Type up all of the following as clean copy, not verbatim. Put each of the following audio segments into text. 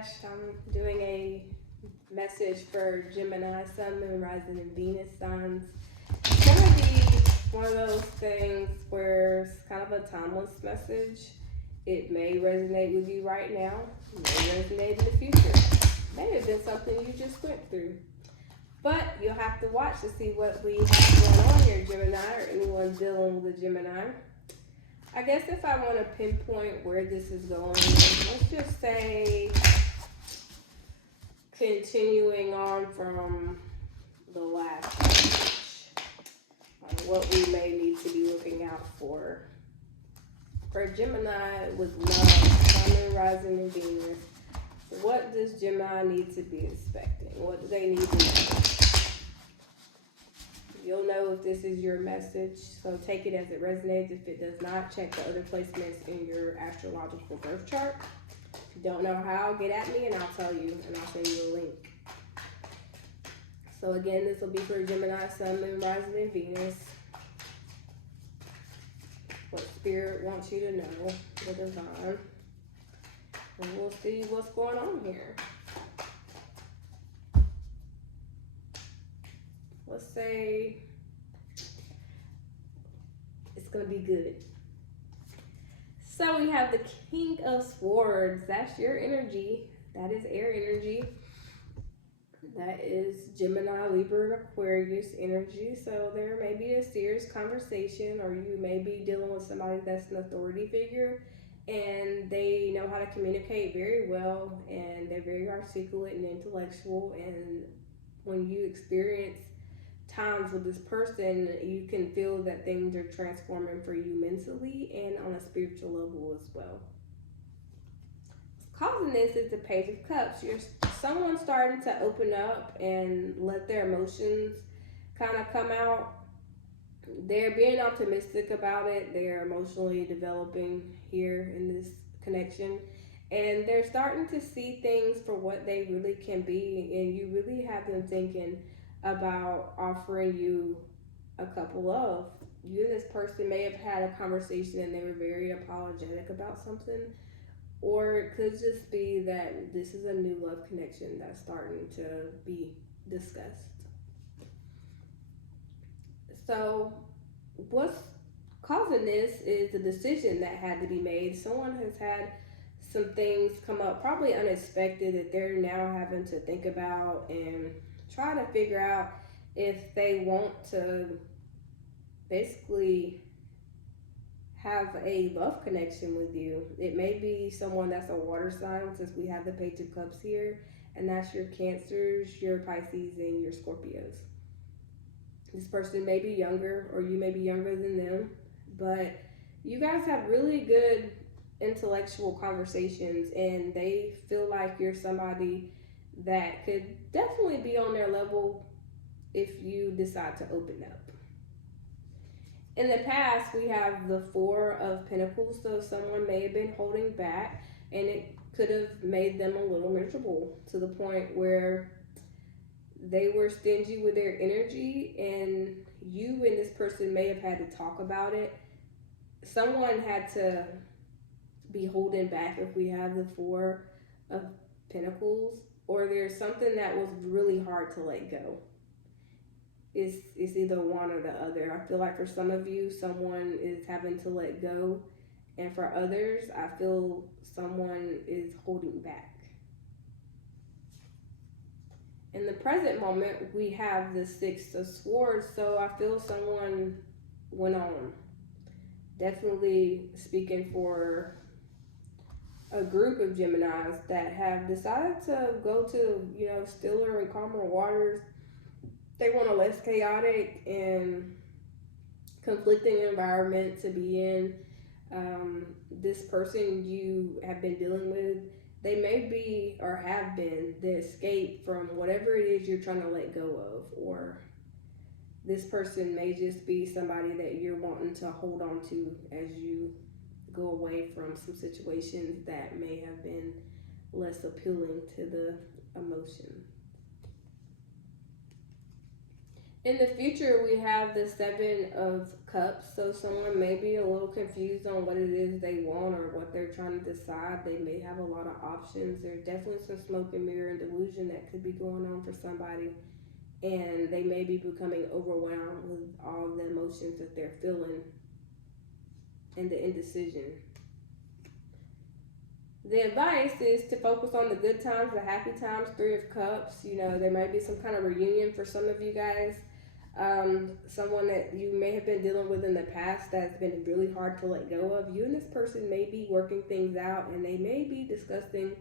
Ash. I'm doing a message for Gemini, Sun, Moon, Rising, and Venus signs. It's going to be one of those things where it's kind of a timeless message. It may resonate with you right now. It may resonate in the future. May have been something you just went through. But you'll have to watch to see what we have going on here, Gemini, or anyone dealing with a Gemini. I guess if I want to pinpoint where this is going, let's just say continuing on from the last page, what we may need to be looking out for. For Gemini with love, Sun, Rising, and Venus, what does Gemini need to be expecting? What do they need to know? You'll know if this is your message, so take it as it resonates. If it does not, check the other placements in your astrological birth chart. If you don't know how, get at me and I'll tell you, and I'll send you a link. So again, this will be for Gemini, Sun, Moon, Rising, and Venus. What Spirit wants you to know, the divine. And we'll see what's going on here. Let's say it's going to be good. So we have the King of Swords. That's your energy. That is air energy. That is Gemini, Libra, and Aquarius energy. So there may be a serious conversation, or you may be dealing with somebody that's an authority figure and they know how to communicate very well and they're very articulate and intellectual. And when you experience times with this person, you can feel that things are transforming for you mentally and on a spiritual level as well. What's causing this is the Page of Cups. You're someone starting to open up and let their emotions kind of come out. They're being optimistic about it. They're emotionally developing here in this connection, and they're starting to see things for what they really can be, and you really have them thinking about offering you a couple of. You and this person may have had a conversation and they were very apologetic about something, or it could just be that this is a new love connection that's starting to be discussed. So what's causing this is the decision that had to be made. Someone has had some things come up, probably unexpected, that they're now having to think about and try to figure out if they want to basically have a love connection with you. It may be someone that's a water sign, since we have the Page of Cups here, and that's your Cancers, your Pisces, and your Scorpios. This person may be younger, or you may be younger than them, but you guys have really good intellectual conversations, and they feel like you're somebody that could definitely be on their level if you decide to open up. In the past, we have the Four of Pentacles, so someone may have been holding back, and it could have made them a little miserable to the point where they were stingy with their energy, and you and this person may have had to talk about it. Someone had to be holding back if we have the Four of Pentacles, or there's something that was really hard to let go. It's either one or the other. I feel like for some of you, someone is having to let go, and for others, I feel someone is holding back. In the present moment, we have the Six of Swords, so I feel someone went on. Definitely speaking for a group of Geminis that have decided to go to, stiller and calmer waters. They want a less chaotic and conflicting environment to be in. This person you have been dealing with, they may be or have been the escape from whatever it is you're trying to let go of, or this person may just be somebody that you're wanting to hold on to as you go away from some situations that may have been less appealing to the emotion. In the future, we have the Seven of Cups. So someone may be a little confused on what it is they want or what they're trying to decide. They may have a lot of options. There's definitely some smoke and mirror and delusion that could be going on for somebody. And they may be becoming overwhelmed with all the emotions that they're feeling and the indecision. The advice is to focus on the good times, the happy times. Three of Cups. You know, there might be some kind of reunion for some of you guys. Someone that you may have been dealing with in the past that's been really hard to let go of. You and this person may be working things out, and they may be discussing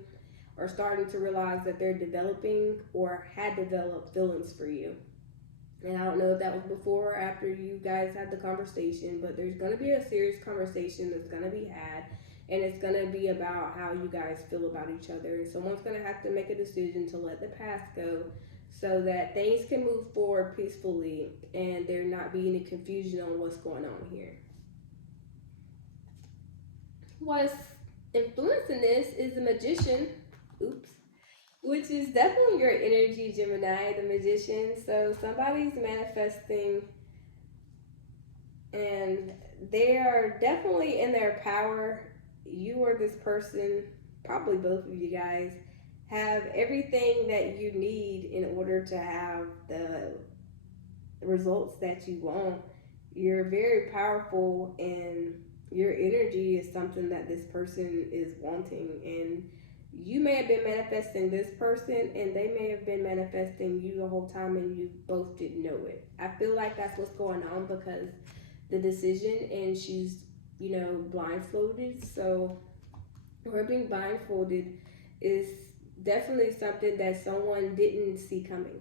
or starting to realize that they're developing or had developed feelings for you. And I don't know if that was before or after you guys had the conversation, but there's going to be a serious conversation that's going to be had, and it's going to be about how you guys feel about each other. And someone's going to have to make a decision to let the past go so that things can move forward peacefully and there not be any confusion on what's going on here. What's influencing this is the Magician. Oops. Which is definitely your energy, Gemini, the Magician. So somebody's manifesting and they are definitely in their power. You or this person, probably both of you guys, have everything that you need in order to have the results that you want. You're very powerful, and your energy is something that this person is wanting. And you may have been manifesting this person, and they may have been manifesting you the whole time, and you both didn't know it. I feel like that's what's going on because the decision, and she's, you know, blindfolded. So her being blindfolded is definitely something that someone didn't see coming.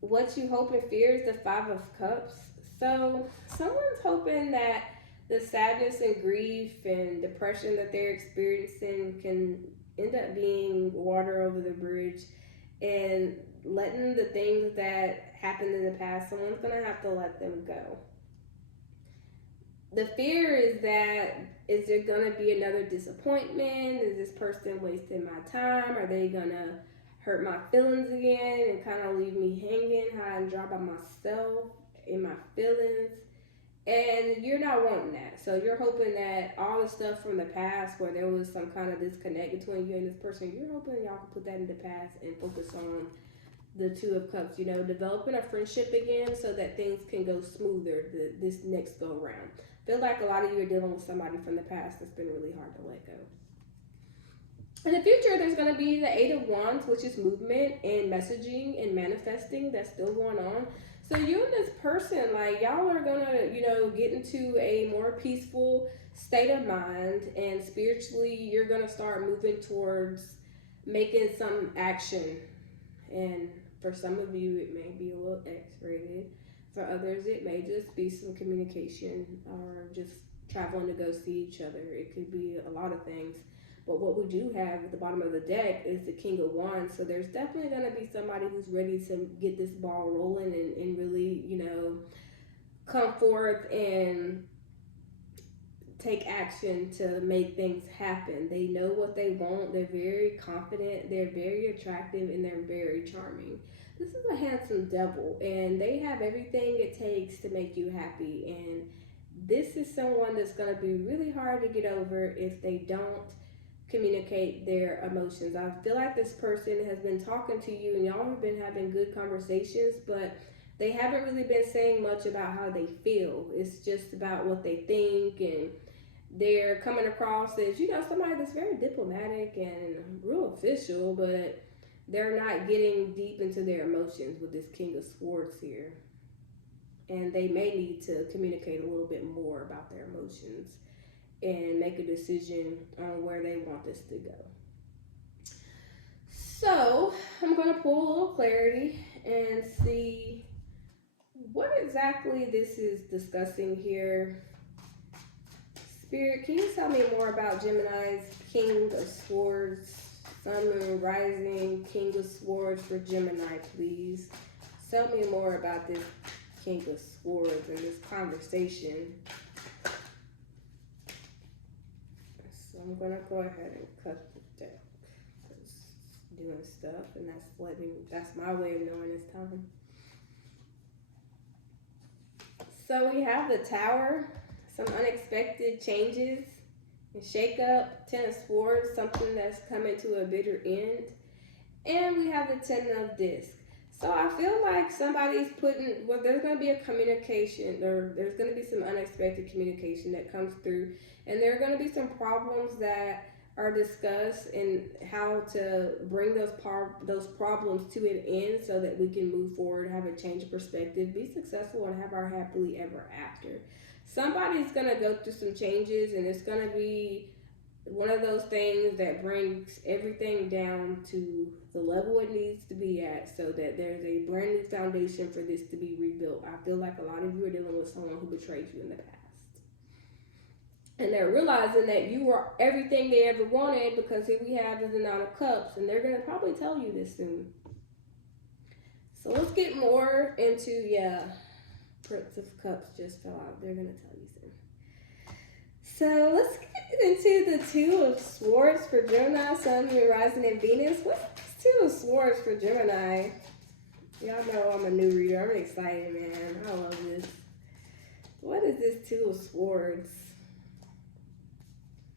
What you hope and fear is the Five of Cups. So someone's hoping that the sadness and grief and depression that they're experiencing can end up being water over the bridge, and letting the things that happened in the past, someone's going to have to let them go. The fear is that, is there going to be another disappointment? Is this person wasting my time? Are they going to hurt my feelings again and kind of leave me hanging high and dry by myself in my feelings? And you're not wanting that. So you're hoping that all the stuff from the past where there was some kind of disconnect between you and this person, you're hoping y'all can put that in the past and focus on the Two of Cups, you know, developing a friendship again so that things can go smoother this next go around. I feel like a lot of you are dealing with somebody from the past that's been really hard to let go. In the future, there's going to be the Eight of Wands, which is movement and messaging and manifesting that's still going on. So you and this person, like, y'all are going to, you know, get into a more peaceful state of mind, and spiritually, you're going to start moving towards making some action. And for some of you, it may be a little X-rated. For others, it may just be some communication or just traveling to go see each other. It could be a lot of things. But what we do have at the bottom of the deck is the King of Wands. So there's definitely going to be somebody who's ready to get this ball rolling and really, you know, come forth and take action to make things happen. They know what they want. They're very confident. They're very attractive, and they're very charming. This is a handsome devil, and they have everything it takes to make you happy. And this is someone that's going to be really hard to get over if they don't communicate their emotions. I feel like this person has been talking to you, and y'all have been having good conversations, but they haven't really been saying much about how they feel. It's just about what they think, and they're coming across as, you know, somebody that's very diplomatic and real official, but they're not getting deep into their emotions with this King of Swords here. And they may need to communicate a little bit more about their emotions and make a decision on where they want this to go. So I'm going to pull a little clarity and see what exactly this is discussing here. Spirit, can you tell me more about Gemini's King of Swords, Sun, Moon, Rising, King of Swords for Gemini, please? Tell me more about this King of Swords and this conversation. So I'm going to go ahead and cut the deck. doing stuff, and that's my way of knowing it's time. So we have the Tower, some unexpected changes and shake up, Ten of Swords, something that's coming to a bitter end. And we have the Ten of Discs. So I feel like somebody's there's going to be a communication, or there's going to be some unexpected communication that comes through. And there are going to be some problems that are discussed and how to bring those problems to an end so that we can move forward, have a change of perspective, be successful, and have our happily ever after. Somebody's going to go through some changes, and it's going to be one of those things that brings everything down to the level it needs to be at so that there's a brand new foundation for this to be rebuilt. I feel like a lot of you are dealing with someone who betrayed you in the past. And they're realizing that you were everything they ever wanted, because here we have is the Nine of Cups, and they're going to probably tell you this soon. So let's get more into, Prince of Cups just fell out. They're going to tell you soon. So let's get into the Two of Swords for Gemini, Sun, Moon, Rising, and Venus. What's this Two of Swords for Gemini? Y'all know I'm a new reader. I'm excited, man. I love this. What is this Two of Swords?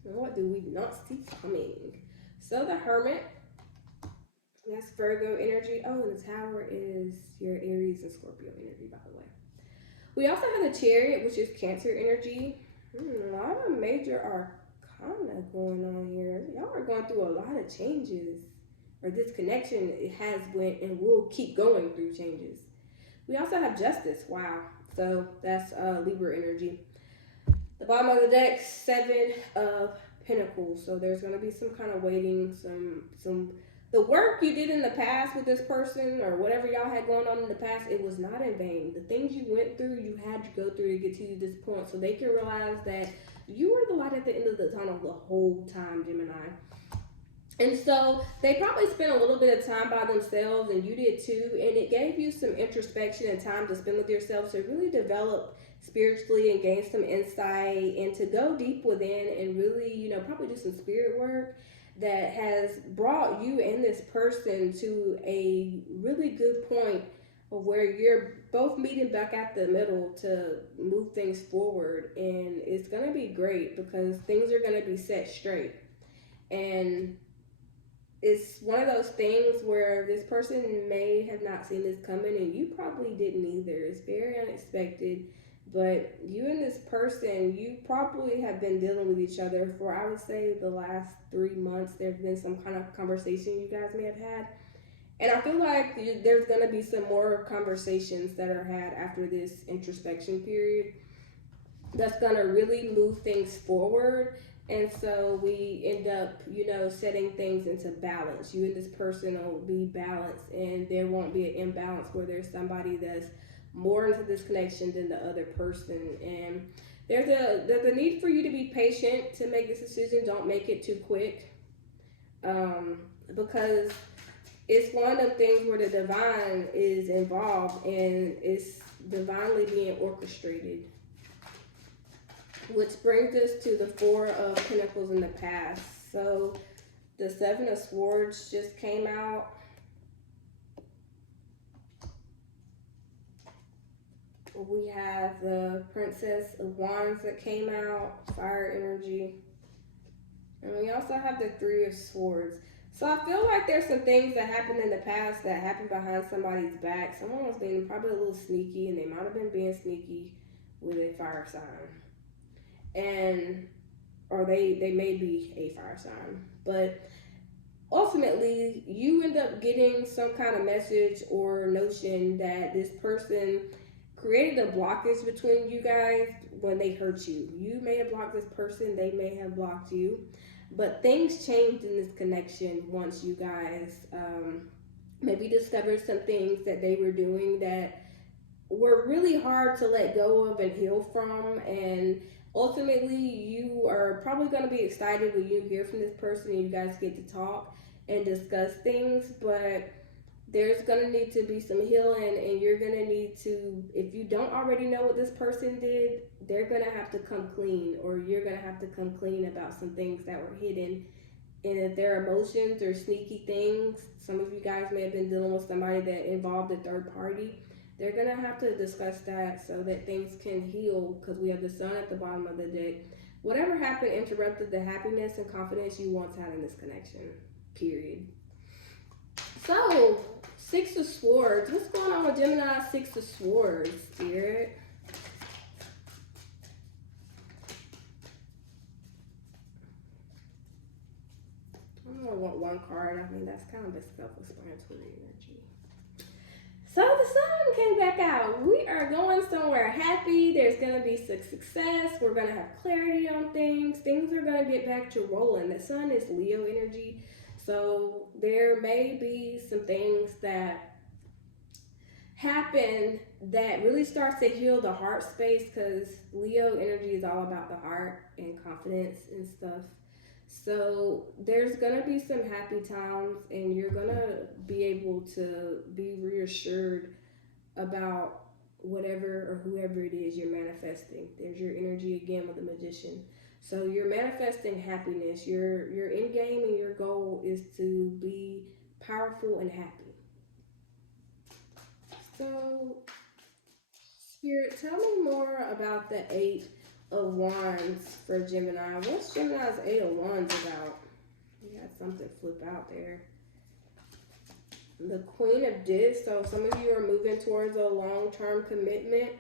And what do we not see coming? So the Hermit, that's Virgo energy. Oh, and the Tower is your Aries and Scorpio energy, by the way. We also have the Chariot, which is Cancer energy. A lot of major arcana going on here. Y'all are going through a lot of changes. Or this connection has went and will keep going through changes. We also have Justice. Wow. So that's Libra energy. The bottom of the deck, Seven of Pentacles. So there's going to be some kind of waiting, some the work you did in the past with this person, or whatever y'all had going on in the past, it was not in vain. The things you went through, you had to go through to get to this point, so they can realize that you were the light at the end of the tunnel the whole time, Gemini. And so they probably spent a little bit of time by themselves, and you did too, and it gave you some introspection and time to spend with yourself to really develop spiritually and gain some insight, and to go deep within and really, probably do some spirit work that has brought you and this person to a really good point of where you're both meeting back at the middle to move things forward. And it's going to be great because things are going to be set straight. And it's one of those things where this person may have not seen this coming, and you probably didn't either. It's very unexpected. But you and this person, you probably have been dealing with each other for, I would say, the last 3 months. There's been some kind of conversation you guys may have had. And I feel like there's going to be some more conversations that are had after this introspection period that's going to really move things forward. And so we end up, setting things into balance. You and this person will be balanced, and there won't be an imbalance where there's somebody that's more into this connection than the other person. And there's a need for you to be patient to make this decision. Don't make it too quick, because it's one of the things where the divine is involved and it's divinely being orchestrated. Which brings us to the Four of Pentacles in the past. So the Seven of Swords just came out. We have the Princess of Wands that came out, fire energy. And we also have the Three of Swords. So I feel like there's some things that happened in the past that happened behind somebody's back. Someone was being probably a little sneaky, and they might have been being sneaky with a fire sign. Or they may be a fire sign. But ultimately, you end up getting some kind of message or notion that this person created a blockage between you guys when they hurt you. You may have blocked this person, they may have blocked you, but things changed in this connection once you guys maybe discovered some things that they were doing that were really hard to let go of and heal from. And ultimately, you are probably going to be excited when you hear from this person and you guys get to talk and discuss things, but there's going to need to be some healing, and you're going to need to, if you don't already know what this person did, they're going to have to come clean, or you're going to have to come clean about some things that were hidden and their emotions or sneaky things. Some of you guys may have been dealing with somebody that involved a third party. They're going to have to discuss that so that things can heal, because we have the sun at the bottom of the deck. Whatever happened interrupted the happiness and confidence you once had in this connection, period. So, Six of Swords. What's going on with Gemini? Six of Swords, Spirit. I only want one card. I mean, that's kind of a self-explanatory energy. So the sun came back out. We are going somewhere happy. There's going to be some success. We're going to have clarity on things. Things are going to get back to rolling. The sun is Leo energy. So there may be some things that happen that really starts to heal the heart space, because Leo energy is all about the heart and confidence and stuff. So there's going to be some happy times, and you're going to be able to be reassured about whatever or whoever it is you're manifesting. There's your energy again with the Magician. So you're manifesting happiness. Your end game and your goal is to be powerful and happy. So, Spirit, tell me more about the Eight of Wands for Gemini. What's Gemini's Eight of Wands about? You got something flip out there. The Queen of Discs. So some of you are moving towards a long-term commitment.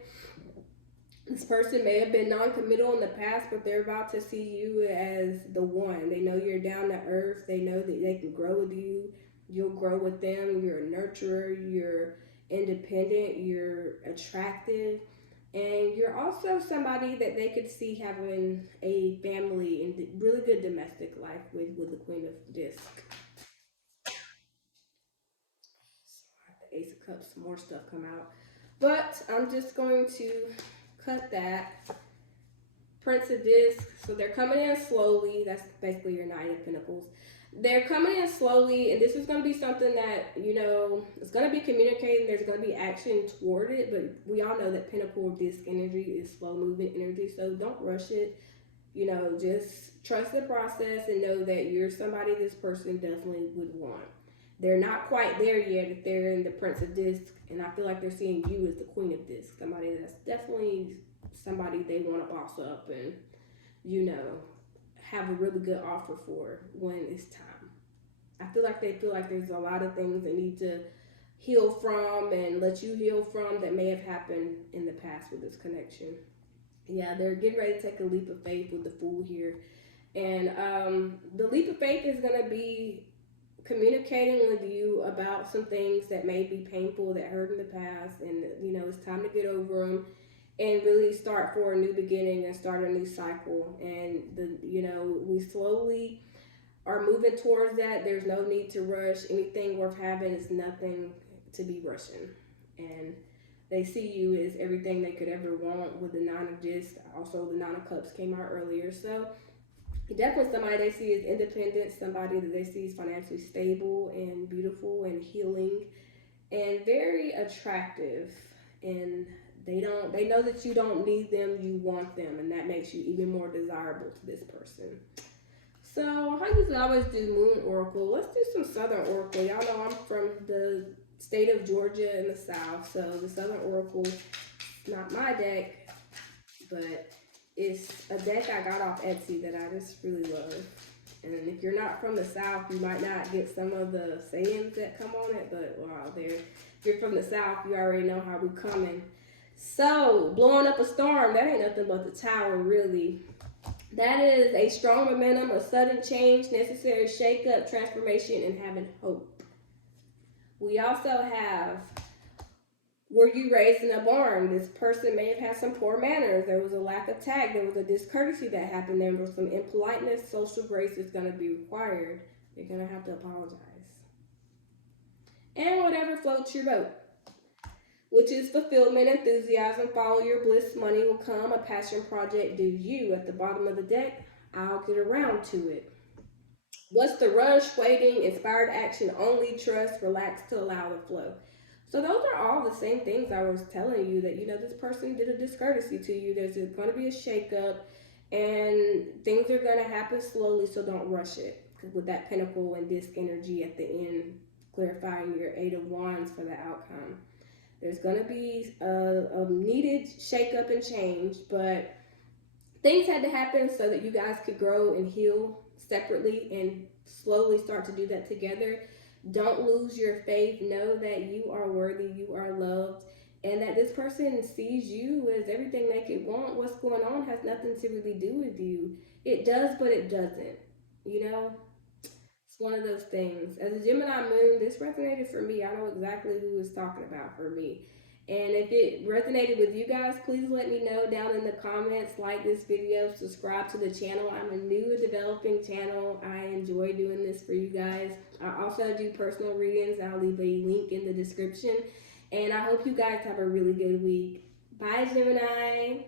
This person may have been non-committal in the past, but they're about to see you as the one. They know you're down to earth. They know that they can grow with you. You'll grow with them. You're a nurturer. You're independent. You're attractive. And you're also somebody that they could see having a family and really good domestic life with the Queen of Discs. The Ace of Cups, more stuff come out. But I'm just going to cut that. Prince of Discs. So they're coming in slowly. That's basically your Knight of Pentacles. They're coming in slowly, and this is going to be something that, you know, it's going to be communicating. There's going to be action toward it, but we all know that Pentacle Disc energy is slow-moving energy, so don't rush it. You know, just trust the process and know that you're somebody this person definitely would want. They're not quite there yet if they're in the Prince of Disc, and I feel like they're seeing you as the Queen of Disc, somebody that's definitely somebody they want to boss up and, you know, have a really good offer for when it's time. I feel like they feel like there's a lot of things they need to heal from and let you heal from that may have happened in the past with this connection. Yeah, they're getting ready to take a leap of faith with the Fool here. And the leap of faith is going to be communicating with you about some things that may be painful, that hurt in the past, and, you know, it's time to get over them and really start for a new beginning and start a new cycle. And you know, we slowly are moving towards that. There's no need to rush. Anything worth having is nothing to be rushing. And they see you as everything they could ever want with the Nine of Discs. Also, the Nine of Cups came out earlier. So definitely somebody they see as independent, somebody that they see as financially stable and beautiful and healing and very attractive. And they know that you don't need them, you want them, and that makes you even more desirable to this person. So I usually always do Moon Oracle. Let's do some Southern Oracle. Y'all know I'm from the state of Georgia in the South, so the Southern Oracle is not my deck, but it's a deck I got off Etsy that I just really love. And if you're not from the South, you might not get some of the sayings that come on it, but wow, if you're from the South, you already know how we coming. So, blowing up a storm, that ain't nothing but the Tower, really. That is a strong momentum, a sudden change, necessary shake-up, transformation, and having hope. We also have, were you raised in a barn? This person may have had some poor manners. There was a lack of tact. There was a discourtesy that happened. There was some impoliteness. Social grace is going to be required. You're going to have to apologize. And whatever floats your boat, which is fulfillment, enthusiasm, follow your bliss, money will come, a passion project, do you. At the bottom of the deck, I'll get around to it. What's the rush? Waiting, inspired action, only trust, relax to allow the flow. So those are all the same things I was telling you, that, you know, this person did a discourtesy to you. There's going to be a shakeup, and things are going to happen slowly, so don't rush it. with that Pentacle and Disc energy at the end, clarifying your Eight of Wands for the outcome. There's going to be a needed shake-up and change, but things had to happen so that you guys could grow and heal separately and slowly start to do that together. Don't lose your faith. Know that you are worthy, you are loved, and that this person sees you as everything they could want. What's going on has nothing to really do with you. It does, but it doesn't. You know? It's one of those things. As a Gemini moon, this resonated for me. I know exactly who it's talking about for me. And if it resonated with you guys, please let me know down in the comments. Like this video, subscribe to the channel. I'm a new and developing channel. I enjoy doing this for you guys. I also do personal readings. I'll leave a link in the description. And I hope you guys have a really good week. Bye, Gemini.